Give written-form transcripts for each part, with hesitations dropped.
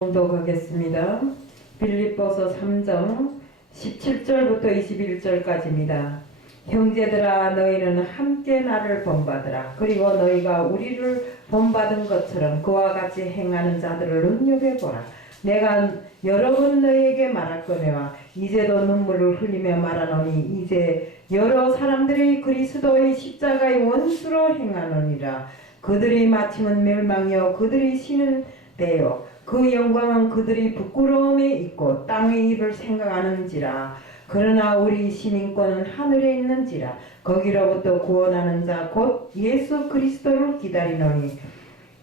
봉독하겠습니다. 빌립보서 3장 17절부터 21절까지입니다. 형제들아 너희는 함께 나를 본받으라. 그리고 너희가 우리를 본받은 것처럼 그와 같이 행하는 자들을 눈여겨보라. 내가 여러 번 너희에게 말할거니와 이제도 눈물을 흘리며 말하노니 이제 여러 사람들이 그리스도의 십자가의 원수로 행하노니라. 그들이 마침은 멸망이요 그들이 쉬는 때요 그 영광은 그들이 부끄러움에 있고 땅의 일을 생각하는지라. 그러나 우리 시민권은 하늘에 있는지라. 거기로부터 구원하는 자 곧 예수 그리스도를 기다리노니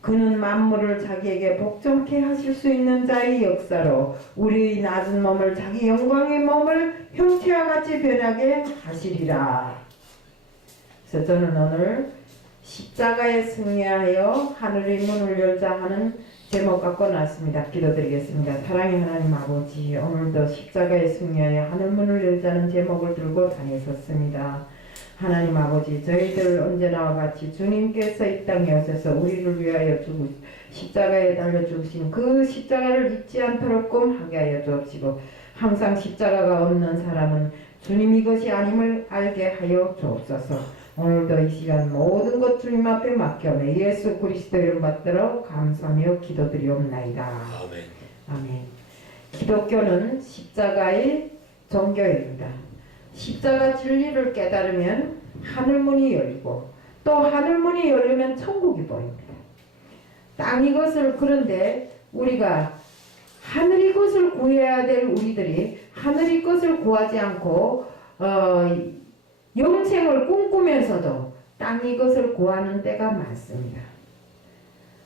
그는 만물을 자기에게 복종케 하실 수 있는 자의 역사로 우리의 낮은 몸을 자기 영광의 몸을 형체와 같이 변하게 하시리라. 그래서 저는 오늘 십자가에 승리하여 하늘의 문을 열자 하는 제목 갖고 나왔습니다. 기도드리겠습니다. 사랑의 하나님 아버지, 오늘도 십자가에 승리하여 하늘문을 열자는 제목을 들고 다니셨습니다. 하나님 아버지, 저희들 언제나와 같이 주님께서 이 땅에 오셔서 우리를 위하여 십자가에 달려 죽으신 그 십자가를 잊지 않도록 꿈하게 하여 주옵시고, 항상 십자가가 없는 사람은 주님 이것이 아님을 알게 하여 주옵소서. 오늘도 이 시간 모든 것 주님 앞에 맡겨내 예수 그리스도 이름 받들어 감사하며 기도드리옵나이다. 아멘. 아멘. 기독교는 십자가의 종교입니다. 십자가 진리를 깨달으면 하늘문이 열리고 또 하늘문이 열리면 천국이 보입니다. 땅이 것을 그런데 우리가 하늘의 것을 구해야 될 우리들이 하늘의 것을 구하지 않고 영생을 꿈꾸면서도 땅의 것을 구하는 때가 많습니다.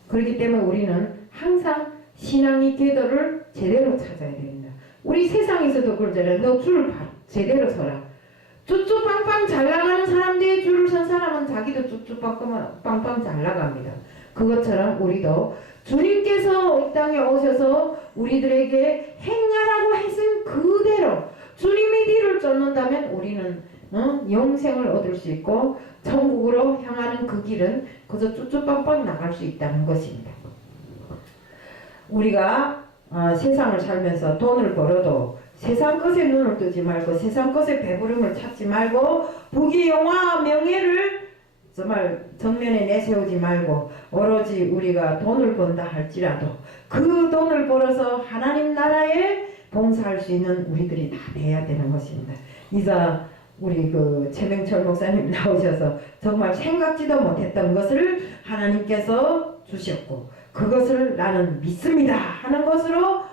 그렇기 때문에 우리는 항상 신앙의 궤도를 제대로 찾아야 됩니다. 우리 세상에서도 그러잖아요. 너 줄 제대로 서라. 쭈쭈빵빵 잘 나가는 사람들이 줄을 선 사람은 자기도 쭈쭈빵빵 잘 나갑니다. 그것처럼 우리도 주님께서 이 땅에 오셔서 우리들에게 행하라고 했은 그대로 주님의 뒤를 쫓는다면 우리는 영생을 얻을 수 있고 천국으로 향하는 그 길은 그저 쭈쭈빵빵 나갈 수 있다는 것입니다. 우리가 세상을 살면서 돈을 벌어도 세상 것에 눈을 뜨지 말고 세상 것에 배부름을 찾지 말고 부귀 영화 명예를 정말 정면에 내세우지 말고 오로지 우리가 돈을 번다 할지라도 그 돈을 벌어서 하나님 나라에 봉사할 수 있는 우리들이 다 돼야 되는 것입니다. 이자 우리 최명철 목사님 나오셔서 정말 생각지도 못했던 것을 하나님께서 주셨고 그것을 나는 믿습니다 하는 것으로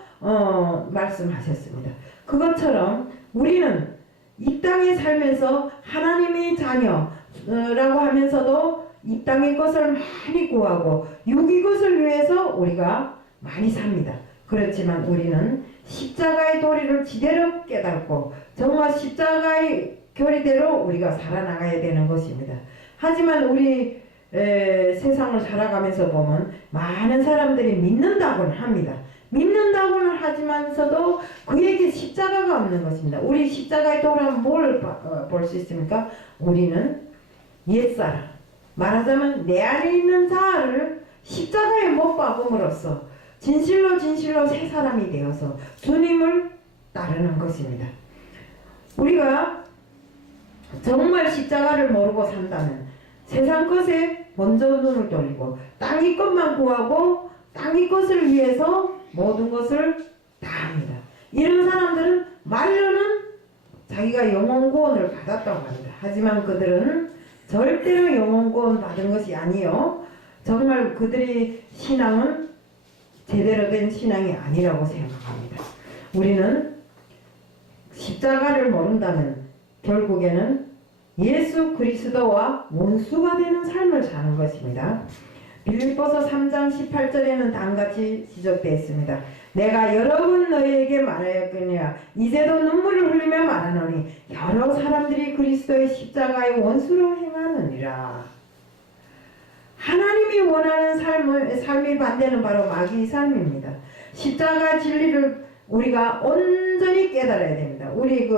말씀하셨습니다. 그것처럼 우리는 이 땅에 살면서 하나님의 자녀라고 하면서도 이 땅의 것을 많이 구하고 육의 것을 위해서 우리가 많이 삽니다. 그렇지만 우리는 십자가의 도리를 지대로 깨닫고 정말 십자가의 교리대로 우리가 살아나가야 되는 것입니다. 하지만 우리 세상을 살아가면서 보면 많은 사람들이 믿는다고는 합니다. 믿는다고는 하지만서도 그에게 십자가가 없는 것입니다. 우리 십자가의 도리는 뭘 볼 수 있습니까? 우리는 옛사람, 말하자면 내 안에 있는 자아를 십자가에 못 박음으로써 진실로 새 사람이 되어서 주님을 따르는 것입니다. 우리가 정말 십자가를 모르고 산다면 세상 것에 먼저 눈을 돌리고 땅의 것만 구하고 땅의 것을 위해서 모든 것을 다 합니다. 이런 사람들은 말로는 자기가 영혼구원을 받았다고 합니다. 하지만 그들은 절대로 영혼구원 받은 것이 아니요 정말 그들의 신앙은 제대로 된 신앙이 아니라고 생각합니다. 우리는 십자가를 모른다면 결국에는 예수 그리스도와 원수가 되는 삶을 사는 것입니다. 빌립보서 3장 18절에는 다음같이 지적되어 있습니다. 내가 여러 번 너희에게 말하였거니와 이제도 눈물을 흘리며 말하노니 여러 사람들이 그리스도의 십자가의 원수로 행하느니라. 하나님이 원하는 삶의 반대는 바로 마귀의 삶입니다. 십자가 진리를 우리가 온전히 깨달아야 됩니다. 우리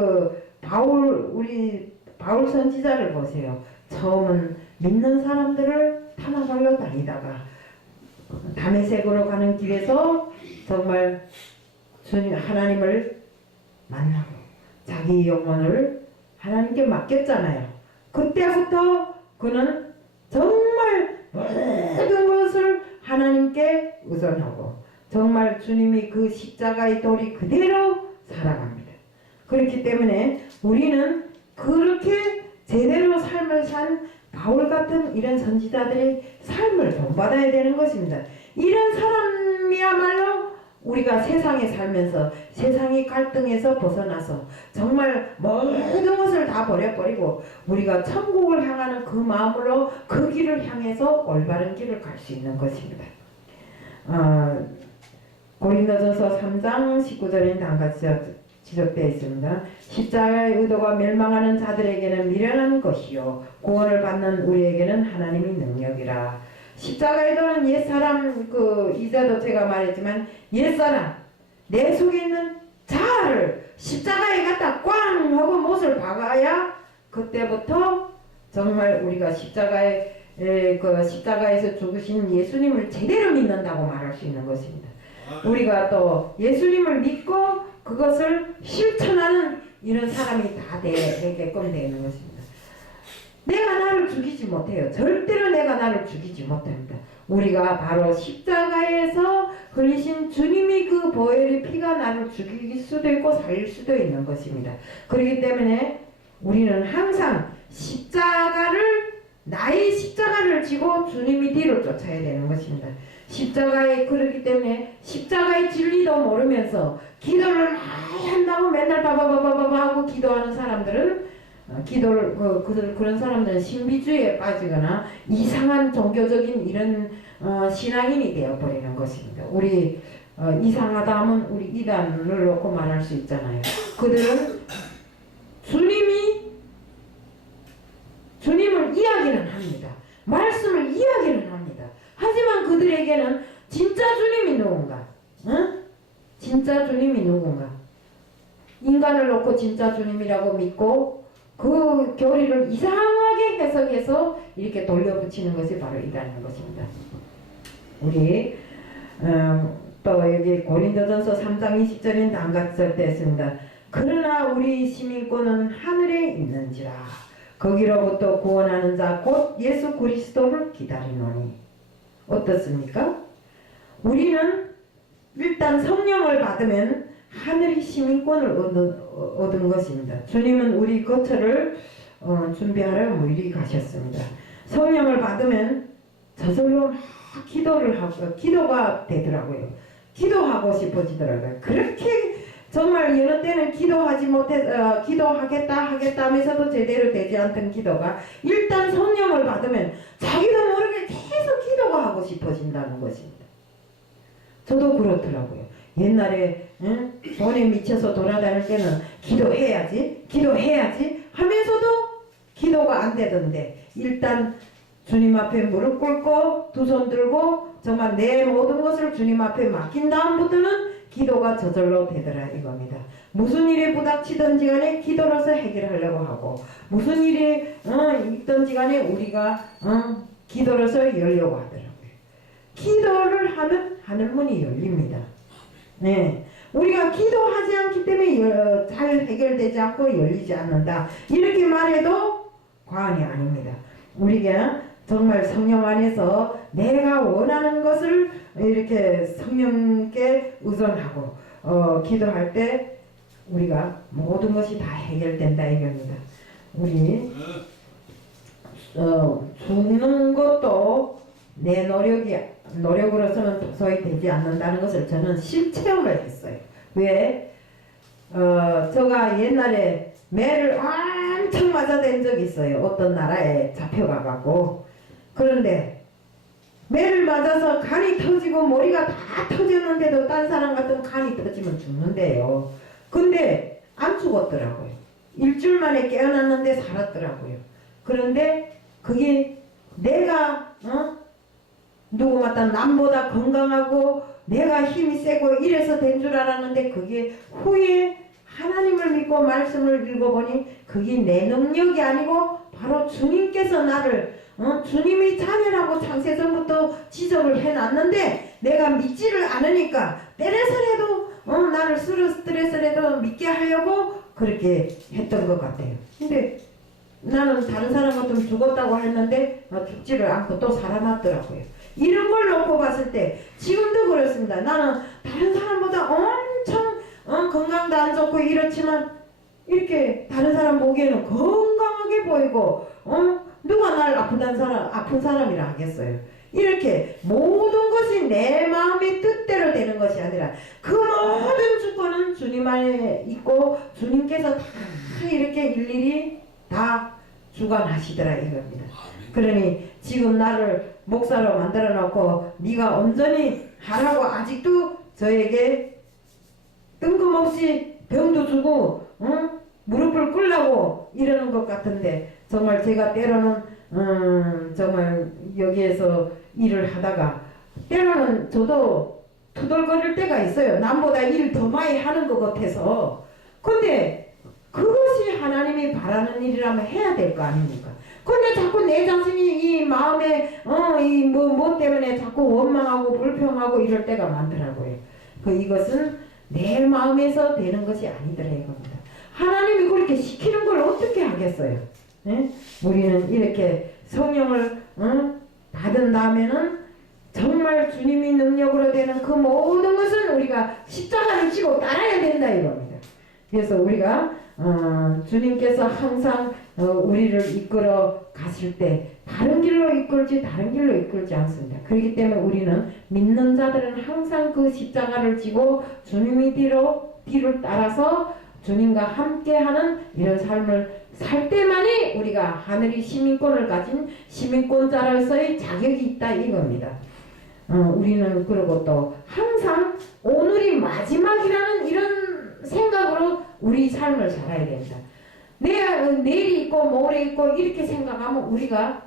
바울 선지자를 보세요. 처음은 믿는 사람들을 탄압하러 다니다가 다메섹으로 가는 길에서 정말 주님 하나님을 만나고 자기 영혼을 하나님께 맡겼잖아요. 그때부터 그는 정말 모든 것을 하나님께 의존하고 정말 주님이 그 십자가의 도리 그대로 살아갑니다. 그렇기 때문에 우리는 그렇게 제대로 삶을 산 바울 같은 이런 선지자들의 삶을 본받아야 되는 것입니다. 이런 사람이야말로 우리가 세상에 살면서 세상의 갈등에서 벗어나서 정말 모든 것을 다 버려버리고 우리가 천국을 향하는 그 마음으로 그 길을 향해서 올바른 길을 갈 수 있는 것입니다. 고린도전서 3장 19절에 다음같이 지적되어 있습니다. 십자가의 의도가 멸망하는 자들에게는 미련한 것이요 구원을 받는 우리에게는 하나님의 능력이라. 십자가의 도는 옛사람 이제도 제가 말했지만 옛사람 내 속에 있는 자아를 십자가에 갖다 꽝 하고 못을 박아야 그때부터 정말 우리가 십자가에서 죽으신 예수님을 제대로 믿는다고 말할 수 있는 것입니다. 우리가 또 예수님을 믿고 그것을 실천하는 이런 사람이 다 되게끔 되는 것입니다. 내가 나를 죽이지 못해요. 절대로 내가 나를 죽이지 못합니다. 우리가 바로 십자가에서 흘리신 주님이 그 보혈의 피가 나를 죽일 수도 있고 살릴 수도 있는 것입니다. 그렇기 때문에 우리는 항상 나의 십자가를 지고 주님이 뒤를 쫓아야 되는 것입니다. 그렇기 때문에 십자가의 진리도 모르면서 기도를 많이 한다고 맨날 바바바바바 하고 기도하는 사람들은 그런 사람들은 신비주의에 빠지거나 이상한 종교적인 이런 신앙인이 되어버리는 것입니다. 우리 이상하다 하면 우리 이단을 놓고 말할 수 있잖아요. 그들은 주님을 이야기는 합니다. 말씀을 이야기는 합니다. 하지만 그들에게는 진짜 주님이 누군가? 진짜 주님이 누군가? 인간을 놓고 진짜 주님이라고 믿고 그 교리를 이상하게 해석해서 이렇게 돌려붙이는 것이 바로 이단인 것입니다. 우리 또 여기 고린도전서 3장 20절인 다음같이 되어 있습니다. 그러나 우리 시민권은 하늘에 있는지라 거기로부터 구원하는 자 곧 예수 그리스도를 기다리노니. 어떻습니까? 우리는 일단 성령을 받으면 하늘의 시민권을 얻은 것입니다. 주님은 우리 거처를 준비하러 미리 가셨습니다. 성령을 받으면 저절로 막 기도가 되더라고요. 기도하고 싶어지더라고요. 그렇게 정말 여러 때는 기도하겠다 하면서도 제대로 되지 않던 기도가 일단 성령을 받으면 자기도 모르게 계속 기도가 하고 싶어진다는 것입니다. 저도 그렇더라고요. 옛날에 돈에 미쳐서 돌아다닐 때는 기도해야지 하면서도 기도가 안 되던데 일단 주님 앞에 무릎 꿇고 두 손 들고 정말 내 모든 것을 주님 앞에 맡긴 다음부터는 기도가 저절로 되더라 이겁니다. 무슨 일에 부닥치든지 간에 기도로서 해결하려고 하고 무슨 일이 있든지 간에 우리가 기도로서 열려고 하더라고요. 기도를 하면 하늘문이 열립니다. 네, 우리가 기도하지 않기 때문에 잘 해결되지 않고 열리지 않는다 이렇게 말해도 과언이 아닙니다. 우리가 정말 성령 안에서 내가 원하는 것을 이렇게 성령께 의존하고 기도할 때 우리가 모든 것이 다 해결된다 이겁니다. 우리 죽는 것도 내 노력으로서는 도저히 되지 않는다는 것을 저는 실체험을 했어요. 왜? 제가 옛날에 매를 엄청 맞아댄 적이 있어요. 어떤 나라에 잡혀가갖고. 그런데 매를 맞아서 간이 터지고 머리가 다 터졌는데도 딴 사람 같은 간이 터지면 죽는데요. 근데 안 죽었더라고요. 일주일 만에 깨어났는데 살았더라고요. 그런데 그게 내가 누구마다 남보다 건강하고 내가 힘이 세고 이래서 된 줄 알았는데 그게 후에 하나님을 믿고 말씀을 읽어보니 그게 내 능력이 아니고 바로 주님께서 나를 주님이 자녀라고 창세전부터 지적을 해놨는데 내가 믿지를 않으니까 때려서라도 나를 스트레스라도 믿게 하려고 그렇게 했던 것 같아요. 근데 나는 다른 사람 같으면 죽었다고 했는데 죽지를 않고 또 살아났더라고요. 이런 걸 놓고 봤을 때 지금도 그렇습니다. 나는 다른 사람보다 엄청 건강도 안 좋고 이렇지만 이렇게 다른 사람 보기에는 건강하게 보이고 누가 날 아픈 사람이라 하겠어요. 이렇게 모든 것이 내 마음의 뜻대로 되는 것이 아니라 그 모든 주권은 주님 안에 있고 주님께서 다 이렇게 일일이 다 주관하시더라 이겁니다. 그러니 지금 나를 목사로 만들어 놓고 네가 온전히 하라고 아직도 저에게 뜬금없이 병도 주고 무릎을 꿇라고 이러는 것 같은데 정말 제가 때로는 정말 여기에서 일을 하다가 때로는 저도 투덜거릴 때가 있어요. 남보다 일을 더 많이 하는 것 같아서. 근데 그것이 하나님이 바라는 일이라면 해야 될 거 아닙니까? 근데 자꾸 내 자신이 이 마음에 이 뭐 때문에 자꾸 원망하고 불평하고 이럴 때가 많더라고요. 이것은 내 마음에서 되는 것이 아니더라 이겁니다. 하나님이 그렇게 시키는 걸 어떻게 하겠어요? 예? 우리는 이렇게 성령을 받은 다음에는 정말 주님이 능력으로 되는 그 모든 것은 우리가 십자가를 지고 따라야 된다 이겁니다. 그래서 우리가 주님께서 항상 우리를 이끌어 가실 때 다른 길로 이끌지 다른 길로 이끌지 않습니다. 그렇기 때문에 우리는 믿는 자들은 항상 그 십자가를 지고 주님이 뒤를 따라서 주님과 함께하는 이런 삶을 살 때만이 우리가 하늘이 시민권을 가진 시민권자로서의 자격이 있다 이겁니다. 우리는 그리고 또 항상 오늘이 마지막이라는 이런 생각으로 우리 삶을 살아야 된다. 내일이 있고 모레 있고 이렇게 생각하면 우리가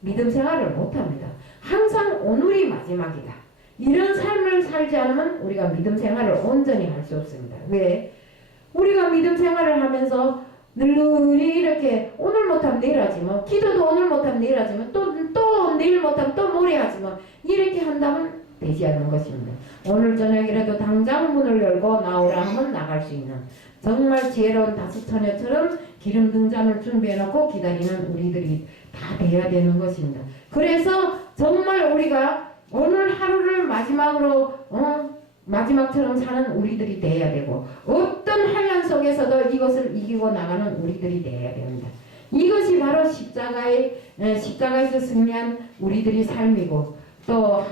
믿음 생활을 못합니다. 항상 오늘이 마지막이다. 이런 삶을 살지 않으면 우리가 믿음 생활을 온전히 할 수 없습니다. 왜? 우리가 믿음 생활을 하면서 늘이 이렇게 오늘 못하면 내일 하지만 기도도 오늘 못하면 내일 하지만 또 내일 못하면 또 모레 하지만 이렇게 한다면 되지 않는 것입니다. 오늘 저녁이라도 당장 문을 열고 나오라 하면 나갈 수 있는 정말 지혜로운 다섯 처녀처럼 기름 든 잔을 준비해놓고 기다리는 우리들이 다 돼야 되는 것입니다. 그래서 정말 우리가 오늘 하루를 마지막으로 마지막처럼 사는 우리들이 돼야 되고 어떤 환난 속에서도 이것을 이기고 나가는 우리들이 돼야 됩니다. 이것이 바로 십자가에서 승리한 우리들의 삶이고 또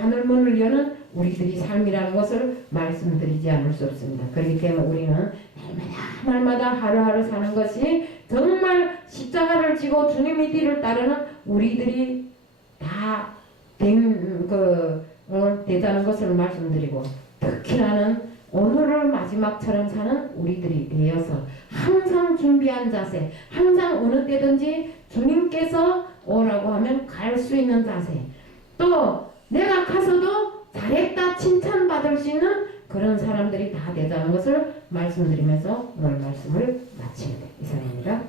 하늘문을 여는 우리들의 삶이라는 것을 말씀드리지 않을 수 없습니다. 그렇기 때문에 우리는 날마다 하루하루 사는 것이 정말 십자가를 지고 주님의 뒤를 따르는 우리들이 다 되자는 것을 말씀드리고 특히나는 오늘을 마지막처럼 사는 우리들이 되어서 항상 준비한 자세, 항상 어느 때든지 주님께서 오라고 하면 갈 수 있는 자세, 또 내가 가서도 잘했다 칭찬받을 수 있는 그런 사람들이 다 되자는 것을 말씀드리면서 오늘 말씀을 마칩니다. 이상입니다.